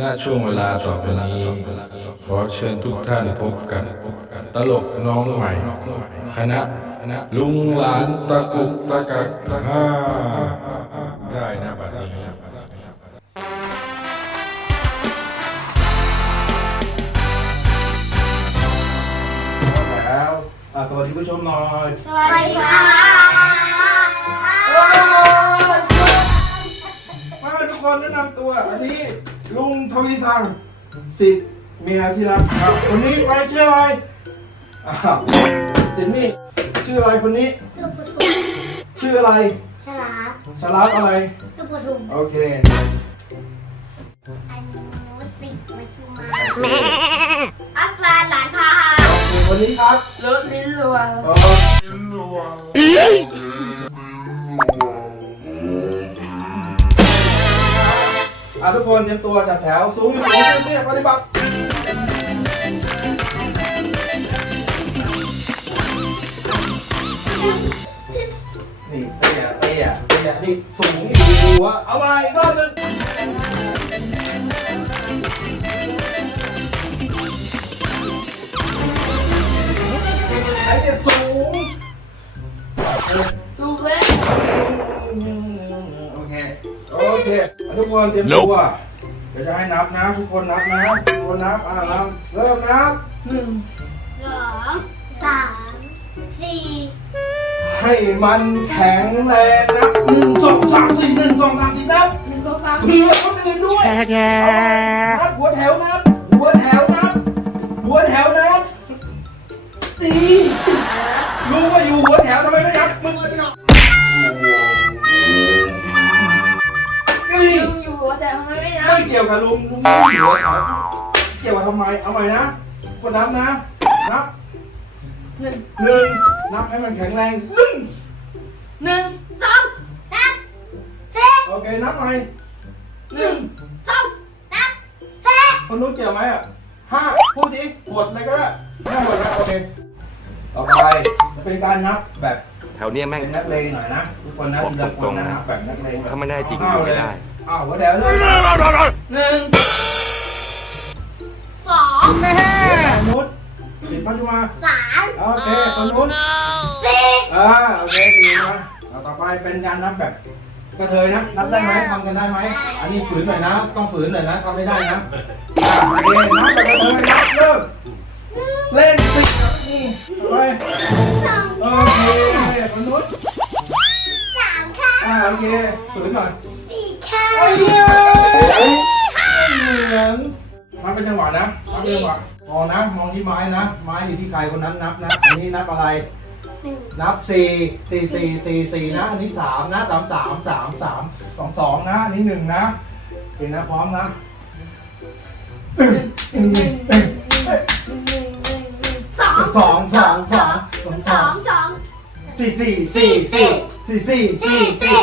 ณช่วงเวลาต่อไปนี้ ขอเชิญทุกท่านพบกับตลกน้องใหม่ คณะ ลุงหลานตะกุกตะกักฮ่าได้นะบัดนี้แล้วอะสวัสดีผู้ชมหน่อย สวัสดีค่ะมาทุกคนแนะนำตัว อันนี้ ลุงทวีสังสิทธิ์เมียที่รักครับคนนี้ไว้ชื่ออะไรอ่าวสิทธิ์นี่ชื่ออะไรคนนี้ ลูกปทุมชื่ออะไรฉลาดชลับอะไร ลูกปทุมโอเค อันนูสิมาชุมาอัสลานหลานพาหาโอเคคนนี้ครับ รถลิ้นรัว เออ อะทุกคนเตรียมตัวจัดแถวสูงอยู่สูงเตี้ยบปฏิบัตินี่เตี้ยเตี้ยเตี้ยนี่สูงอยู่หัวเอามาอีกรอบหนึ่ง ทุกคนเตรียมตัวเดี๋ยวจะให้นับนะทุกคนนับนะทุกคนนับอ่านับเริ่มนับหนึ่งสองสามสี่ให้มันแข็งแรงนับหนึ่งสองสามสี่หนึ่งสองสามสี่นับหนึ่งสองสามเผื่อคนอื่นด้วยนั แต่ทำไมไม่นัไม่บเกี่ยวกับลุงลุงไม่อยู่หัวแถวเกี่ยวกับทำไม เอาใหม่นะคนนับนะ นับหนึ่งหนึ่งนับให้มันแข็งแรงหนึ่งหนึ่งสองสามสี่โอเค นับใหม่หนึ่งสองสามสี่คนนู้นเกี่ยวไหมอะห้าพูดดิกดเลยก็ได้ไม่หมดนะโอเค ต่อไปจะเป็นการนับแบบแถวเนี้ยแม่งเป็นนักเลงหน่อยนะทุกคนนะบอกทีละคตรนงๆนะนะนับแบบนักเลงถ้าไม่ได้จริงอยู่ไม่ได้ อ้าวหัวแถวเลยหนึ่งสองแม่คนนู้นติดปัจจุบันสามโอเคคนนู้นสี่อ่าโอเคดีนะเอาต่อไปเป็นการนับแบบกระเทยนะนับได้ไหมทำกันได้ไหมอันนี้ฝืนหน่อยนะ ต้องฝืนหน่อยนะทำไม่ได้นะอ่าโอเคนับแบบกระเทยนับเริ่มเล่นสินี่ไปสองโอเคคนนู้นสามค่ะอ่าโอเคฝืนหน่อยสี่ ค่ะไอ้เหี้ยเหมือนนับเป็นจังหวะนะนับเป็นจังหวะมองนะ มองที่ไม้นะ ไม้อยู่ที่ใครคนนั้นนับนะ อันนี้นับอะไรหนึ่งนับสี่สี่สี่สี่สี่นะ อันนี้สามนะสามสามสามสามสองสองนะ อันนี้หนึ่งนะโอเคนะพร้อมนะหนึ่งหนึ่งหนึ่งหนึ่งสองสองสองสองสองสองงสองสี่สี่สี่สี่สี่สี่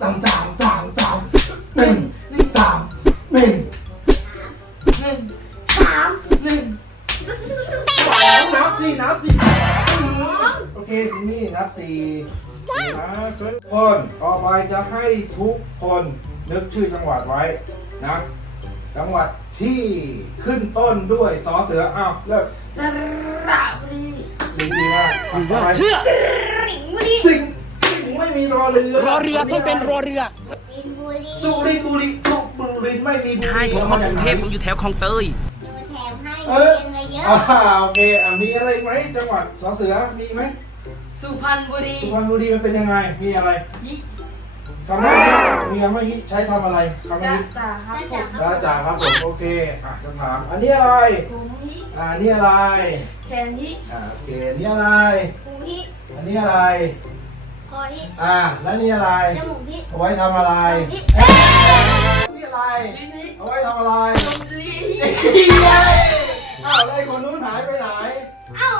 สี่สี่สี่สามสามสามสามสามสามหนึ่งสามหนึ่งหนึ่งสามหนึ่งสองนับสี่นับสี่โอเคทีนี่นับสี่นะทุกคนต่อไปจะให้ทุกคนนึกชื่อจังหวัดไว้นะจังหวัดที่ขึ้นต้นด้วยสอเสืออ้าวเลิกสระบุรีดีดีมากต่อไปสิงห์บุรีสิ่งสิ่ง ไม่มีรอเรือรอเรือต้องเป็นรอเรือสิงห์บุรีสุรินทร์บุรีสุบุรีไม่มีบุรีใช่ผมมากรุงเทพผมอยู่แถวคลองเตยดูแถมให้เอเรีอยนมาเยอะอ่าโอเคอะมีอะไรไหมจังหวัดสอเสือมีไหมสุพรรณบุรีสุพรรณบุรีมันเป็นยังไงมีอะไรยิคำว่าฮิมีคำว่าฮิใช้ทำอะไรคำว่าจ้าฮิจ่าครับผมจ้าจ่าครับผมโอเคอะคำถามอันนี้อะไรผมฮิอ่าอันนี้อะไรแขนฮิอ่าโอเคอันนี้อะไรหูฮิอันนี้อะไรค อฮิอ่า แล้วนี่อะไร จมูกฮิเอาไว้ทำอะไรจมูกฮิเอ๊ะนี่อะไรลิ้นฮิเอาไว้ทำอะไรลมลีอ้าวแล้วไอ้คนนู้นหายไปไหน เอ้า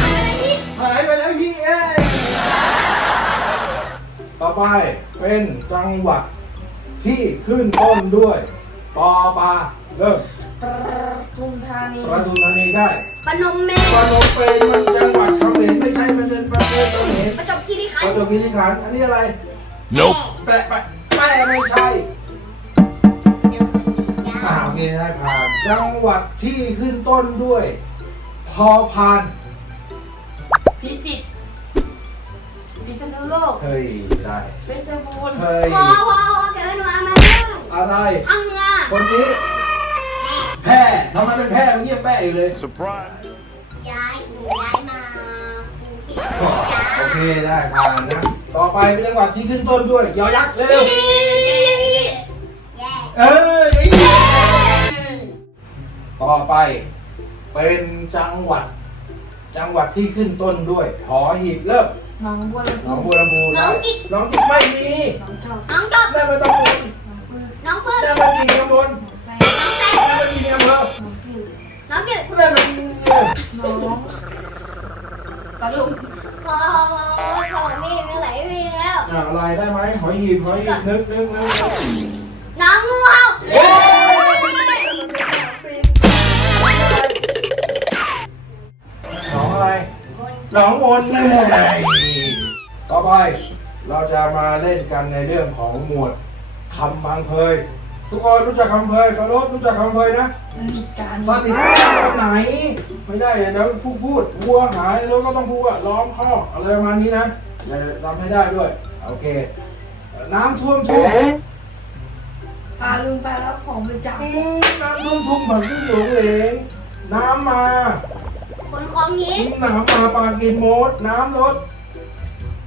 อะไรฮิหายไปแล้วพี่เอ้ยต่อไปเป็นจังหวัดที่ขึ้นต้นด้วยปอปลาเริ่มปทุมธานีประทุมธานีได้ปนมเมปนมเปญมันจังหวัดเขมรไม่ใช่มันเป็นประเทศเขมรประจบคีรีขั ปนระธ์จวบคีรีขันธ์อันนี้อะไร Nope แปะแปะแปะไม่ใช่นี้ได้ผ่าน จังหวัดที่ขึ้นต้นด้วย พอพาน พิจิตรพิษณุโลกเฮ้ย ได้ เพชรบูรณ์เฮ้ย พอพอพอเดี๋ยวหนูเอามาเรื่องอะไร พังงาคนนี้ แพร่ทำไมเป็นแพร่เงียบแป้อยู่เลยย้ายหนูย้าย ได้ผ่านนะ ต่อไปเป็นจังหวัดที่ขึ้นต้นด้วย ยอยักษ์เร็วแย่ๆเอ้ยต่อไป เป็นจังหวัด จังหวัดที่ขึ้นต้นด้วย หอหีบเริ่มหนองบัวลำหนองพูบัวลำพูน้องจิกไม่มีหนองจอกน้องจบได้มาตำบลหนองปืนน้องปื้มได้มากี่ตำบลหนองไซน้องแซ่ได้มากี่อำเภอหนองกิวน้องจืดได้มากี่หนองปลาดุก พอพอมีหนึ่งไหลมีแล้ว อ่าอะไรได้ไหมหอยหีบหอยหีบนึกนึกนึกน้องงูเห่าเอ้หนองอะไรหนองมนต์นั่ไงต่อไปเราจะมาเล่นกันในเรื่องของหมวดคำพังเพย ทุกคนรู้จักคำเพยฟาโรสรู้จักคำเพยนะสนิทกันสนิทกันไหน ไม่ได้เดี๋ยวพูดพูดวัวหายแล้วก็ต้องพูดว่าล้อมคอกอะไรประมาณนี้นะอย่าทำให้ได้ด้วย โอเค น้ำท่วมทุ่งพาลุงไปรับของบริจาคอืมน้ำท่วมทุ่งผักที่หลงเหลงน้ำมาคนของยิงน้ำมาปลากินมด น้ำลด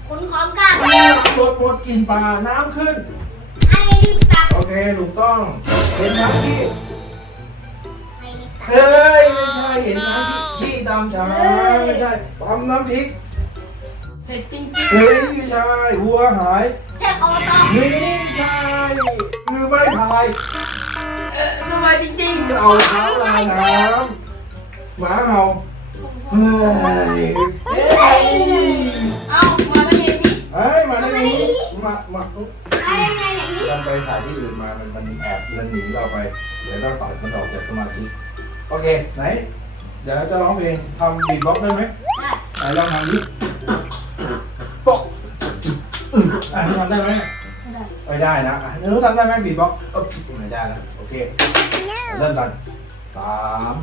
คนของกัดน้ำลดมดกินปลา น้ำขึ้นไอ้ลิปตักโอ เคถูกต้อง เห็นน้ำที่ไอ้ลิปตักเฮ้ยไม่ใช่เห็นน้ำที่ที่ตามช้างไม่ใช่ตำน้ำพริกเผ็ดจริงเฮ้ยไม่ใช่วัวหายเจ็บโอตอนี่ใช่มือไม่พายๆเออสบายจริงๆเอาเท้าลายน้ำหมาเห่าเฮ้ยเฮ้ยเอามาได้ไงนี่เฮ้ยมาได้ไงมามา ยังไงเนี่ยนี่มันไปถ่ายที่อื่นมามันมันแอบเดินหนีเราไป เดี๋ยวเราตัดมันออกจากสมาธิโอเค ไหน เดี๋ยวจะร้องเพลงทำบีทบ็อกได้ไหมได้ไหนลองทำดิปกอืมอะทำได้ไหมไม่ได้ไม่ได้นะอะรู้ทำได้ไหมบีทบ็อกซ์เอไม่ได้นะโอเค เริ่มกันสาม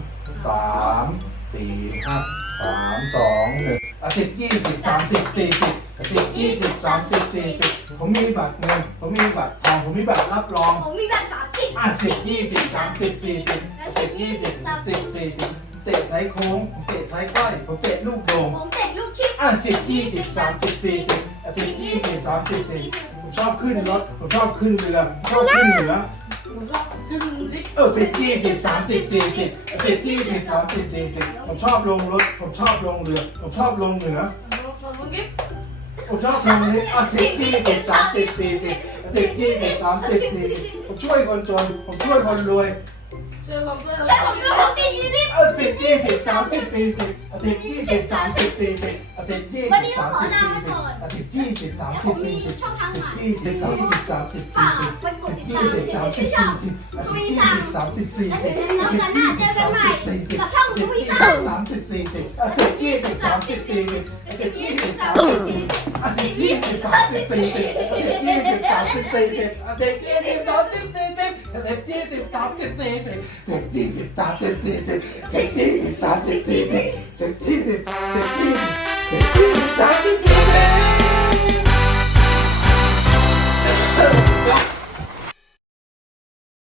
สามสี่ห้าสามสองหนึ่งอะสิบยี่สิบสามสิบสี่สิบ สิบยี่สิบสามสิบสี่สิบผมมีบัตรเงินผมมีบัตรทองผมมีบัตรรับรองผมมีแบบสามสิบอะสิบยี่สิบสามสิบสี่สิบสิบยี่สิบสามสิบสี่สิบเตะสายโค้งผมเตะสายก้อยผมเตะลูกโด่งผมเสร็จลูกชิปอะสิบยี่สิบสามสิบสี่สิบอะสิบยี่สิบสามสิบสี่สิบผมชอบขึ้นรถผมชอบขึ้นเรือผมชอบขึ้นเหนือผมชอบขึ้นลิฟต์เออสิบยี่สิบสามสิบสี่สิบสิบยี่สิบสามสิบสี่สิบผมชอบลงรถผมชอบลงเรือผมชอบลงเหนือ ผมชอบลิฟต์ ผมชอบคำนี้อะสิบยี่สิบสามสิบสี่สิบสิบยี่สิบสามสิบสี่สิบผมช่วยคนจนผมช่วยคนรวย ช่วยผมด้วยใช่ผมดูผมติดลิฟต์เออสิบยี่สิบสามสิบสี่สิบสิบยี่สิบสามสิบสี่สิบสิบยี่สิบสามสิบสี่สิบสิบยี่สิบสามสิบสี่สิบสิบยี่สิบสามสิบสามสิบฝาสี่กสิบ ไปกดสิบติดยี่ตามสิบที่สามสิบชื่อสี่ช่องสิบสิบยี่สิบสามสิบสี่และสิถึบงน้องกันหน้าเจอกันใหม่กับช่องคุยกันสามสิบสี่สิบสิบยี่สิบสามสิบสี่สิบสิบยี่สิบสามสิบสี่สิบสิบยี่สิบสามสิบสี่สิบสิบยี่สิบสามสิบสี่สิบสิบยี่สิบสามสิบสี่สิบ สิบยี่สิบสามสิบสี่สิบสิบยี่สิบสามสิบสี่สิบสิบยี่สิบสามสิบสี่สิบสิบยี่สิบสิบยี่สิบ